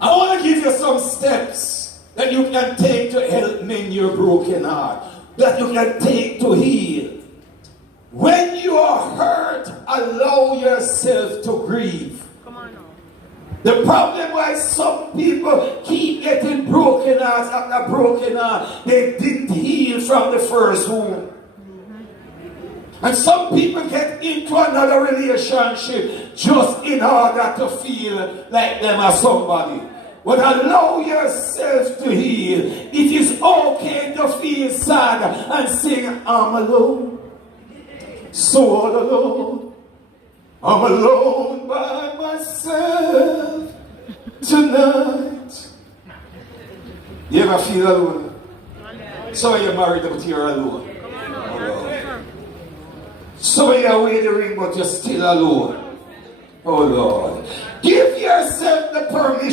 I want to give you some steps that you can take to help mend your broken heart, that you can take to heal. When you are hurt, allow yourself to grieve. Come on now. The problem why some people keep getting broken hearts after broken heart, they didn't heal from the first wound. And some people get into another relationship just in order to feel like them as somebody. But allow yourself to heal. It is okay to feel sad and sing, I'm alone, so all alone. I'm alone by myself tonight. You ever feel alone? So you're married but you're alone. So you're waiting but you're still alone. Oh Lord. Give yourself the permission